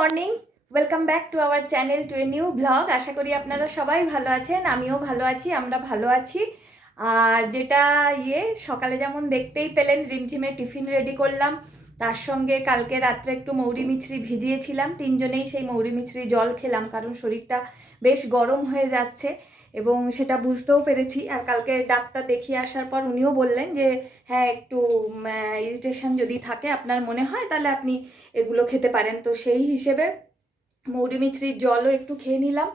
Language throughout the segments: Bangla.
Welcome back to our channel to a new blog আশা করি আপনারা সবাই ভালো আছেন, আমিও ভালো আছি, আমরা ভালো আছি। আর যেটা ইয়ে সকালে যেমন দেখতেই পেলেন, রিমঝিমে টিফিন রেডি করলাম। তার সঙ্গে কালকে রাত্রে একটু মৌরি মিছরি ভিজিয়েছিলাম। তিনজনেই সেই মৌরি মিছরি জল খেলাম, কারণ শরীরটা বেশ গরম হয়ে যাচ্ছে। এবং সেটা বুঝতেও পেরেছি। আর কালকে ডাক্তার দেখিয়ে আসার পর উনিও বললেন যে হ্যাঁ একটু ইরিটেশন যদি থাকে আপনার মনে হয়, তাহলে আপনি এগুলো খেতে পারেন। তো সেই হিসেবে মৌরি মিছরির জলও একটু খেয়ে নিলাম।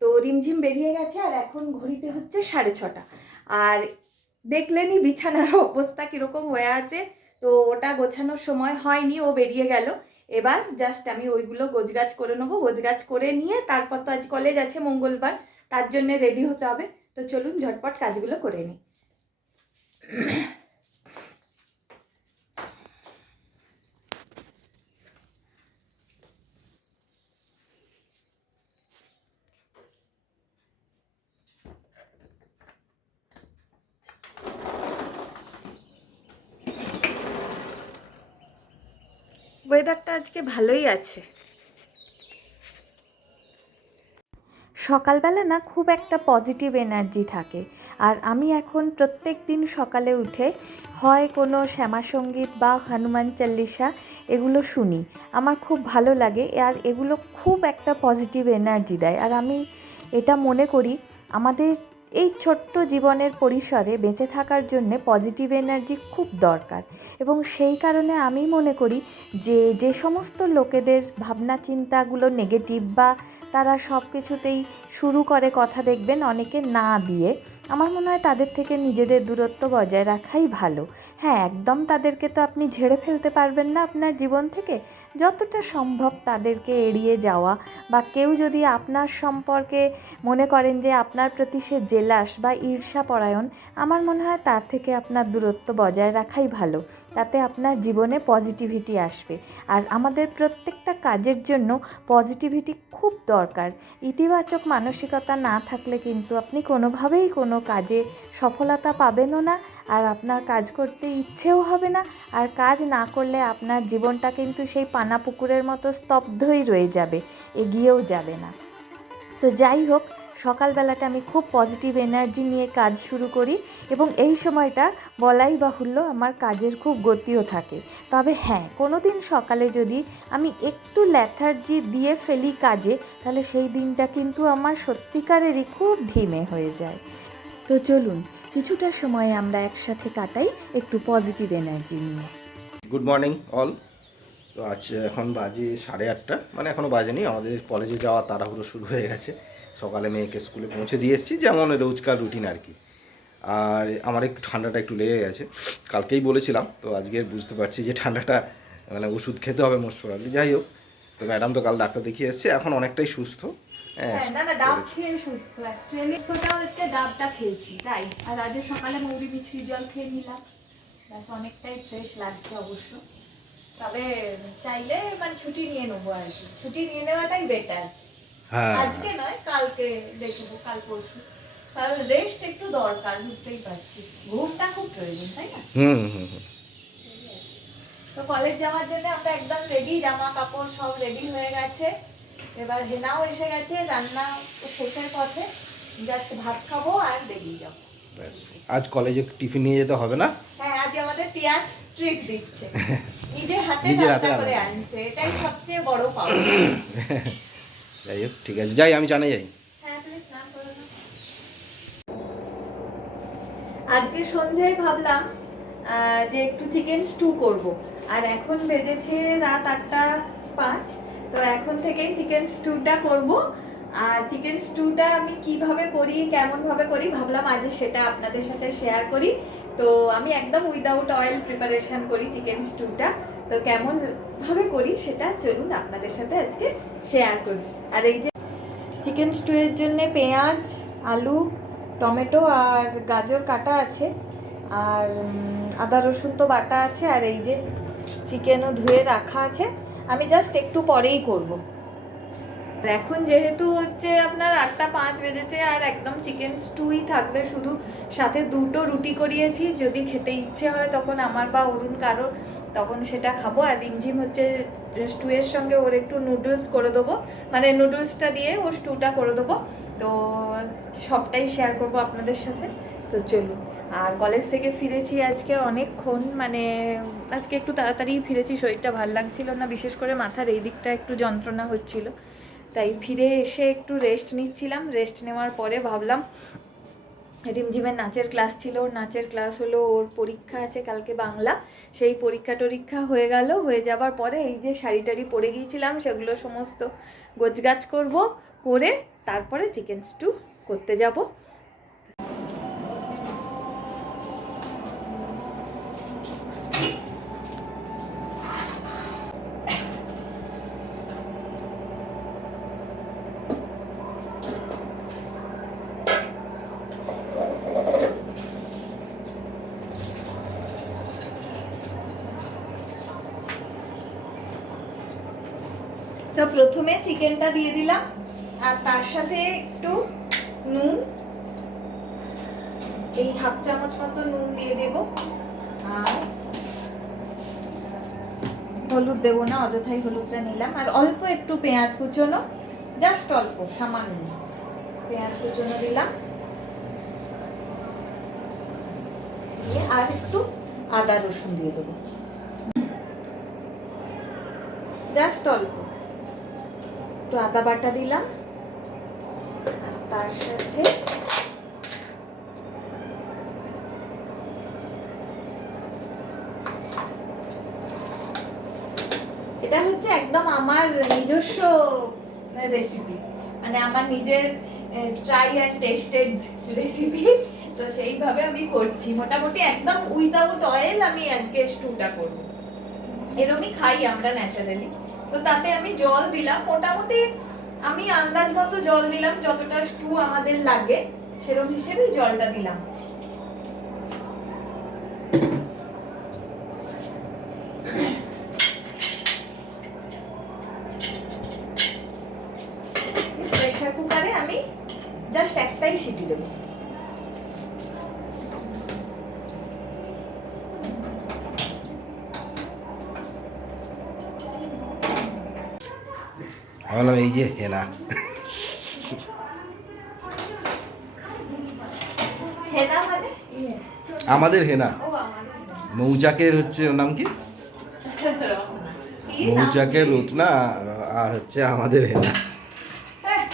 তো রিমঝিম বেরিয়ে গেছে আর এখন ঘড়িতে হচ্ছে সাড়ে ছটা। আর দেখলেনই বিছানার অবস্থা কীরকম হয়ে আছে। তো ওটা গোছানোর সময় হয়নি, ও বেরিয়ে গেল। এবার জাস্ট আমি ওইগুলো গোছগাছ করে নেব। গোছগাছ করে নিয়ে তারপর তো আজ কলেজ আছে মঙ্গলবার। তার জন্য রেডি হতে হবে। তো চলুন ঝটপট কাজগুলো করে নিই। ওয়েদারটা আজকে ভালোই আছে। সকালবেলা না খুব একটা পজিটিভ এনার্জি থাকে। আর আমি এখন প্রত্যেক দিন সকালে উঠে হয় কোনো শ্যামাসঙ্গীত বা হনুমান চল্লিশা এগুলো শুনি। আমার খুব ভালো লাগে আর এগুলো খুব একটা পজিটিভ এনার্জি দেয়। আর আমি এটা মনে করি, আমাদের এই ছোট্ট জীবনের পরিসরে বেঁচে থাকার জন্য পজিটিভ এনার্জি খুব দরকার। এবং সেই কারণে আমি মনে করি যে যে সমস্ত লোকেদের ভাবনা চিন্তাগুলো নেগেটিভ বা তারা সব কিছুতেই শুরু করে কথা দেখবেন অনেকে না দিয়ে। আমার মনে হয় তাদের থেকে নিজেদের দূরত্ব বজায় রাখাই ভালো। হ্যাঁ একদম তাদেরকে তো আপনি ঝেড়ে ফেলতে পারবেন না আপনার জীবন থেকে। যতটা সম্ভব তাদেরকে এড়িয়ে যাওয়া বা কেউ যদি আপনার সম্পর্কে মনে করেন যে আপনার প্রতি সে জেলাস বা ঈর্ষাপরায়ণ, আমার মনে হয় তার থেকে আপনার দূরত্ব বজায় রাখাই ভালো। তাতে আপনার জীবনে পজিটিভিটি আসবে। আর আমাদের প্রত্যেকটা কাজের জন্য পজিটিভিটি খুব দরকার। ইতিবাচক মানসিকতা না থাকলে কিন্তু আপনি কোনোভাবেই কোনো কাজে সফলতা পাবেনও না। আর আপনার কাজ করতে ইচ্ছেও হবে না, আর কাজ না করলে আপনার জীবনটা কিন্তু সেই পানা পুকুরের মতো স্তব্ধই রয়ে যাবে, এগিয়েও যাবে না। তো যাই হোক, সকালবেলাটা আমি খুব পজিটিভ এনার্জি নিয়ে কাজ শুরু করি এবং এই সময়টা বলাই বাহুল্য আমার কাজের খুব গতিও থাকে। তবে হ্যাঁ কোনো দিন সকালে যদি আমি একটু ল্যাথার্জি দিয়ে ফেলি কাজে, তাহলে সেই দিনটা কিন্তু আমার সত্যিকারেরই খুব ঢিমে হয়ে যায়। তো চলুন কিছুটা সময় আমরা একসাথে কাটাই একটু পজিটিভ এনার্জি নিয়ে। গুড মর্নিং অল তো আজ এখন বাজে সাড়ে আটটা। মানে এখনও বাজেনি, আমাদের কলেজে যাওয়া তাড়াহুড়ো শুরু হয়ে গেছে। সকালে মেয়েকে স্কুলে পৌঁছে দিয়ে এসেছি, যেমন রোজকার রুটিন আর কি। আর আমার একটু ঠান্ডাটা একটু লেগে গেছে। কালকেই বলেছিলাম, তো আজকে বুঝতে পারছি যে ঠান্ডাটা মানে ওষুধ খেতে হবে মোস্ট প্রবাবলি যাই হোক, তো ম্যাডাম তো কাল ডাক্তার দেখিয়ে এসছে, এখন অনেকটাই সুস্থ। হ্যাঁ হ্যাঁ না না ডাব খেয়ে আর আজ সকালে মৌরি জল নিলাম। ব্যাস অনেকটাই ফ্রেশ লাগছে অবশ্য। তবে চাইলে মানে ছুটি নিয়ে নেব আর কি। ছুটি নিয়ে নেওয়াটাই বেটার হ্যাঁ। আজকে নয় কালকে দেখব কাল পরশু। কারণ রেস্ট একটু দরকার বুঝতেই পারছি। ঘুমটা খুব প্রয়োজন তাই না? তো কলেজ যাওয়ার জন্য আমরা একদম রেডি জামা কাপড় সব রেডি হয়ে গেছে। এবার হেনাও এসে গেছে রান্না শেষের পথে। জাস্ট ভাত খাব আর বেরিয়ে যাব। আজ কলেজে টিফিন নিয়ে যেতে হবে না? হ্যাঁ আজ আমাদের তিয়াস ট্রিট দিচ্ছে। নিজের হাতে রান্না করে আনছে এটাই সবচেয়ে বড় পাওয়া। যাই হোক ঠিক আছে যাই আমি জানে যাই। হ্যাঁ। আজকে সন্ধ্যায় ভাবলাম যে একটু চিকেন স্টু করব। আর এখন বেজেছে রাত আটটা পাঁচ। তো এখন থেকেই চিকেন স্টুটা করব। আর চিকেন স্টুটা আমি কীভাবে করি কেমন ভাবে করি ভাবলাম আজ সেটা আপনাদের সাথে শেয়ার করি। তো আমি একদম উইদাউট অয়েল প্রিপারেশন করি চিকেন স্টুটা তো কেমন ভাবে করি সেটা চলুন আপনাদের সাথে আজকে শেয়ার করি। আর এই যে চিকেন স্টুয়ের জন্য পেঁয়াজ, আলু, টমেটো আর গাজর কাটা আছে। আর আদা রসুন তো বাটা আছে। আর এই যে চিকেনও ধুয়ে রাখা আছে। আমি জাস্ট একটু পরেই করব। এখন যেহেতু হচ্ছে আপনার আটটা পাঁচ বেজেছে আর একদম চিকেন স্টুই থাকবে, শুধু সাথে দুটো রুটি করিয়েছি, যদি খেতে ইচ্ছে হয় তখন আমার বা অরুণ কারোর, তখন সেটা খাব। আর রিমঝিম হচ্ছে স্টুয়ের সঙ্গে ওর একটু নুডলস করে দেবো। মানে নুডলসটা দিয়ে ওর স্টুটা করে দেবো। তো সবটাই শেয়ার করব আপনাদের সাথে। তো চলুন। আর কলেজ থেকে ফিরেছি আজকে অনেকক্ষণ মানে আজকে একটু তাড়াতাড়ি ফিরেছি, শরীরটা ভালো লাগছিল না, বিশেষ করে মাথার এই দিকটা একটু যন্ত্রণা হচ্ছিল। তাই ফিরে এসে একটু রেস্ট নিচ্ছিলাম। রেস্ট নেওয়ার পরে ভাবলাম, রিমঝিমের নাচের ক্লাস ছিল। ওর নাচের ক্লাস হলো ওর পরীক্ষা আছে কালকে বাংলা। সেই পরীক্ষা টরীক্ষা হয়ে গেল। হয়ে যাবার পরে এই যে শাড়ি টাড়ি পরে গিয়েছিলাম, সেগুলো সমস্ত গোছগাছ করব, করে তারপরে চিকেন স্টু করতে যাব তো প্রথমে চিকেনটা দিয়ে দিলাম। আর তার সাথে একটু নুন। এই হাফ চামচ মতো নুন দিয়ে দেব। আর হলুদ দেবো না, অযথাই হলুদটা নিলাম। আর অল্প একটু পেঁয়াজ কুচোনো, জাস্ট অল্প, সামান্য। পেঁয়াজ কুচোনো দিলাম। আর একটু আদা রসুন দিয়ে দেবো। জাস্ট অল্প। একটু আদা বাটা দিলাম। আর তার সাথে এটা হচ্ছে একদম আমার নিজস্ব রেসিপি মানে আমার নিজের ট্রাই অ্যান্ড টেস্টেড রেসিপি তো সেইভাবে আমি করছি। মোটামুটি একদম উইদাউট অয়েল আমি আজকে স্টুটা করব। এরমই খাই আমরা ন্যাচারালি তো তাতে আমি জল দিলাম। মোটামুটি আমি আন্দাজ মতো জল দিলাম, যতটা স্টু আমাদের লাগে সেরকম হিসেবে জলটা দিলাম প্রেসার কুকারে আমি জাস্ট একটাই সিটি দেবো আমি বললাম এই যে হেনা মানে। আমাদের হেনা। মৌচাকের হচ্ছে ওর নাম কি? মৌচাকের রত্না আর- আর হচ্ছে আমাদের হেনা। হ্যাঁ,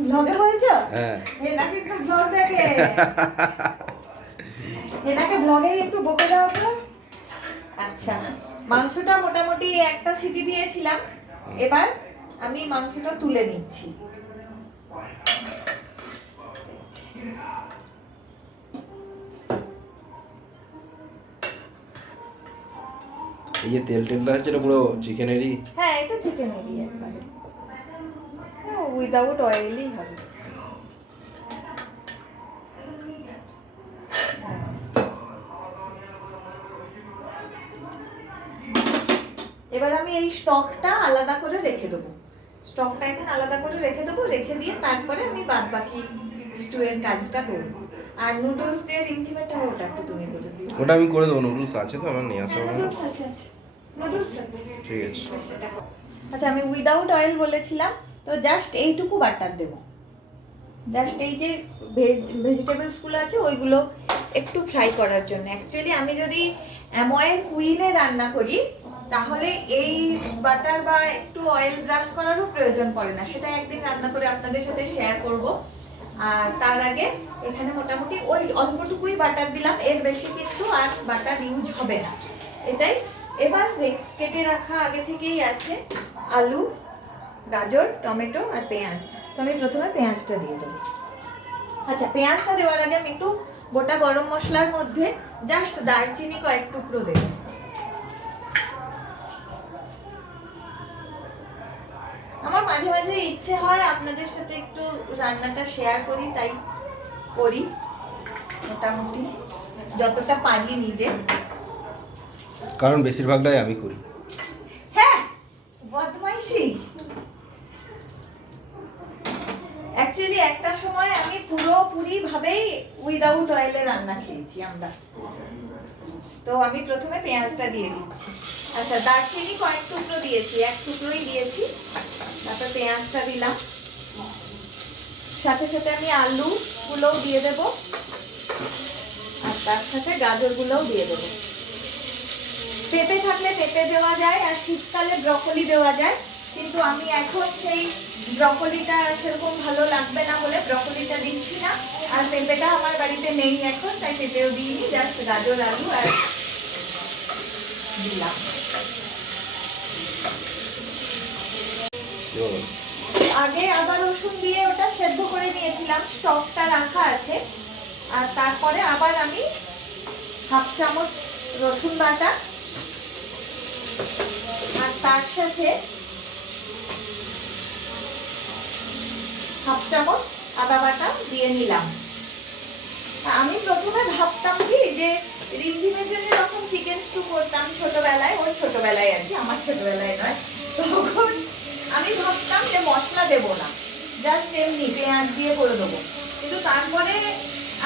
ব্লগে বলছো হ্যাঁ। একটু ব্লগ দেখে। হেনাকে ব্লগে একটু বকে দাও তো। আচ্ছা মাংসটা মোটামুটি একটা সিটি দিয়েছিলাম। এবার আমি মাংসটা তুলে নিচ্ছি। এই যে তেল টেলটা হচ্ছে এটা পুরো চিকেনেরই হ্যাঁ এটা চিকেনেরই একবারে। উইদাউট অয়েলই হবে। এবার আমি এই স্টকটা আলাদা করে রেখে দেবো। স্টকটা এখন আলাদা করে রেখে দেবো রেখে দিয়ে তারপরে আমি বাদ বাকি স্টুয়ের কাজটা করব। আর নুডলস দিয়ে রিমঝিমেরটা ওটা একটু তুমি করে দিও। ওটা আমি করে দেবো নুডলস আছে তো আমার নিয়ে আসা। হবে নুডলস আছে ঠিক আছে। আচ্ছা আমি উইদাউট অয়েল বলেছিলাম তো জাস্ট এইটুকু বাটার দেব। জাস্ট এই যে ভেজ ভেজিটেবলসগুলো আছে ওইগুলো একটু ফ্রাই করার জন্য। অ্যাকচুয়ালি আমি যদি অ্যাময়ের কুইনে রান্না করি তাহলে এই বাটার বা একটু অয়েল ব্রাশ করারও প্রয়োজন পড়ে না। সেটা একদিন রান্না করে আপনাদের সাথে শেয়ার করব। আর তার আগে এখানে মোটামুটি ওই অল্পটুকুই বাটার দিলাম। এর বেশি কিন্তু আর বাটার ইউজ হবে না। এটাই। এবার কেটে রাখা আগে থেকেই আছে আলু, গাজর, টমেটো আর পেঁয়াজ। তো আমি প্রথমে পেঁয়াজটা দিয়ে দেবো। আচ্ছা পেঁয়াজটা দেওয়ার আগে আমি একটু গোটা গরম মশলার মধ্যে জাস্ট দারচিনি কয়েক টুকরো দেব। মাঝে মাঝে ইচ্ছে হয় আপনাদের সাথে একটু রান্নাটা শেয়ার করি তাই করি। মোটামুটি যতটা পারি নিজে। কারণ বেশিরভাগটাই আমি করি। হ্যাঁ বদমাইশি। অ্যাকচুয়ালি একটা সময় আমি পুরোপুরি ভাবেই উইদাউট অয়েলে রান্না খেয়েছি আমরা। তো আমি প্রথমে পেঁয়াজটা দিয়ে দিচ্ছি। আচ্ছা দারচিনি কয়েক টুকরো দিয়েছি এক টুকরোই দিয়েছি। তারপর পেঁয়াজটা দিলাম। সাথে সাথে আমি আলু গুলোও দিয়ে দেব। আর তার সাথে গাজরগুলোও দিয়ে দেবো। পেঁপে থাকলে পেঁপে দেওয়া যায় আর শীতকালে ব্রকলি দেওয়া যায়। কিন্তু আমি এখন সেই ব্রকলিটা সেরকম ভালো লাগবে না বলে ব্রকলিটা দিচ্ছি না। আর পেঁপেটা আমার বাড়িতে নেই এখন, তাই পেঁপেও দিইনি জাস্ট গাজর, আলু আর দিলাম কি বলো? আগে আদা রসুন দিয়ে ওটা সেদ্ধ করে নিয়েছিলাম, স্টকটা রাখা আছে। আর তারপরে আবার আমি হাফ চামচ রসুন বাটা। আর তার সাথে হাফ চামচ আদা বাটা দিয়ে নিলাম। আমি প্রথমে ভাবতাম কি যে রিমঝিমের জন্য যখন চিকেন স্টু করতাম ছোটবেলায়, ওই ছোটবেলায় আর কি, আমার ছোটবেলায় নয়, তখন আমি ভাবতাম যে মশলা দেবো না জাস্ট এমনি পেঁয়াজ দিয়ে করে দেবো। কিন্তু তারপরে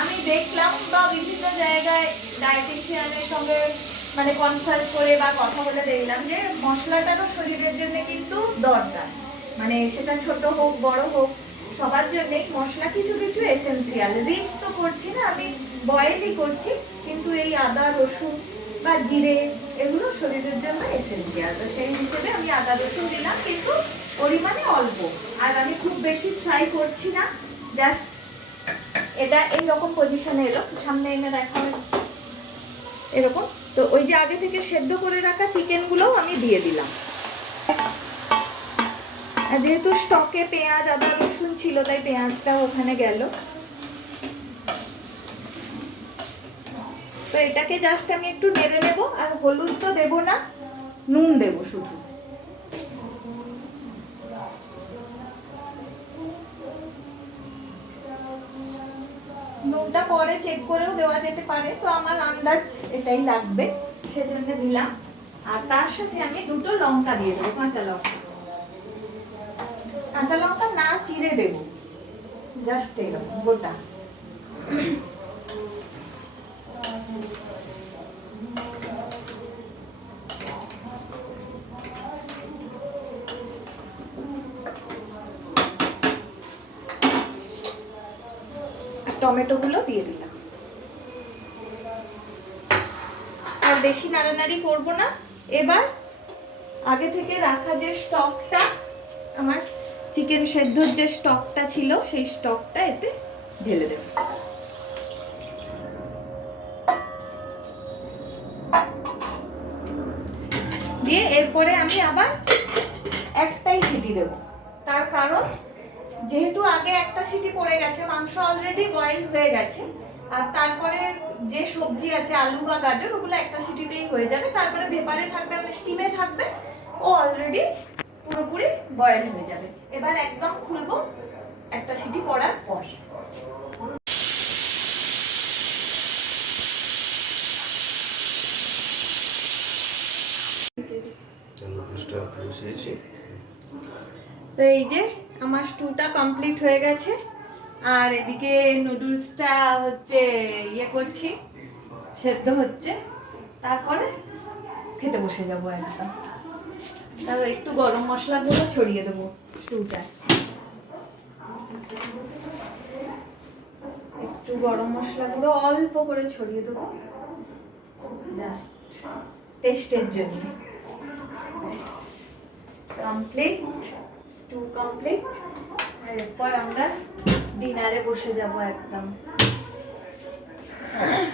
আমি দেখলাম বা বিভিন্ন জায়গায় ডায়েটিশিয়ানের সঙ্গে মানে কনসাল্ট করে বা কথা বলে দেখলাম যে মশলাটারও শরীরের জন্য কিন্তু দরকার। মানে সেটা ছোট হোক, বড় হোক, সবার জন্যই মশলা কিছু কিছু এসেন্সিয়াল রিচ তো করছি না, আমি বয়েলই করছি, কিন্তু এই আদা, রসুন বা জিরে, এগুলো শরীরের জন্য এসেন্সিয়াল তো সেই হিসেবে আমি আদা রসুন দিলাম, কিন্তু পরিমাণে অল্প। আর আমি খুব বেশি ফ্রাই করছি না। জাস্ট এটা এইরকম পজিশনে এলো, সামনে এনে হবে। এরকম। তো ওই যে আগে থেকে সেদ্ধ করে রাখা চিকেনগুলোও আমি দিয়ে দিলাম। যেহেতু স্টকে পেঁয়াজ, আদা, রসুন ছিল, তাই পেঁয়াজটা ওখানে গেল। তো এটাকে জাস্ট আমি একটু নেড়ে নেব, আর হলুদ তো দেবো না, নুন দেবো শুধু। নুনটা পরে চেক করেও দেওয়া যেতে পারে, তো আমার আন্দাজ এটাই লাগবে, সেজন্য দিলাম। আর তার সাথে আমি দুটো লঙ্কা দিয়ে দেবো, কাঁচা লঙ্কা। কাঁচা লঙ্কা না, চিড়ে দেব। জাস্ট এরকম, গোটা। টমেটোগুলো দিয়ে দিলাম। আর বেশি নাড়ানাড়ি করব না। এবার আগে থেকে রাখা যে স্টকটা, আমার চিকেন সেদ্ধর যে স্টকটা ছিল, সেই স্টকটা এতে ঢেলে দেব। দিয়ে এরপরে আমি আবার একটাই সিটি দেব। তার কারণ যেহেতু আগে একটা সিটি পড়ে গেছে মাংস অলরেডি বয়েল হয়ে গেছে আর তারপরে যে সবজি আছে আলু বা গাজর ওগুলো একটা সিটিতেই হয়ে যাবে। তারপরে ভেপারে থাকবে মানে স্টিমে থাকবে ও অলরেডি পুরোপুরি বয়েল হয়ে যাবে। এবার একদম খুলবো একটা সিটি পড়ার পর। তো এই যে আমার স্টুটা কমপ্লিট হয়ে গেছে। আর এদিকে নুডলসটা হচ্ছে ইয়ে করছি, সেদ্ধ হচ্ছে। তারপরে খেতে বসে যাব একদম। তারপর একটু গরম মশলা গুলো ছড়িয়ে দেবো স্টুটা একটু গরম মশলা গুঁড়ো অল্প করে ছড়িয়ে দেবো। জাস্ট টেস্টের জন্য। কমপ্লিট টু কমপ্লিট এরপর আমরা ডিনারে বসে যাব একদম। হ্যাঁ।